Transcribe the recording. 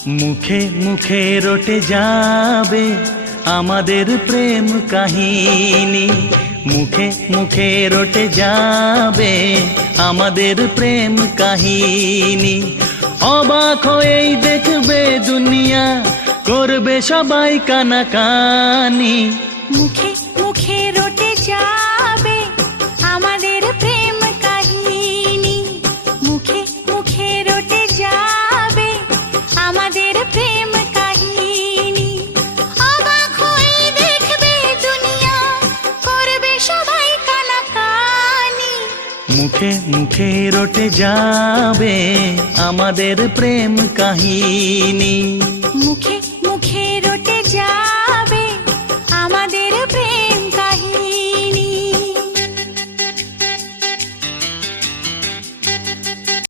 মুখে মুখে রটে যাবে আমাদের প্রেম কাহিনী, মুখে মুখে রটে যাবে আমাদের প্রেম কাহিনী। অবাক হয়েই দেখবে দুনিয়া, করবে সবাই কানাকানি। মুখে মুখে রটে যাবে আমাদের প্রেম কাহিনী, মুখে মুখে রটে যাবে আমাদের প্রেম কাহিনী। অবাক হয়ে দেখবে দুনিয়া, করবে সবাই কানাকানি। মুখে মুখে রটে যাবে আমাদের প্রেম কাহিনী। মুখে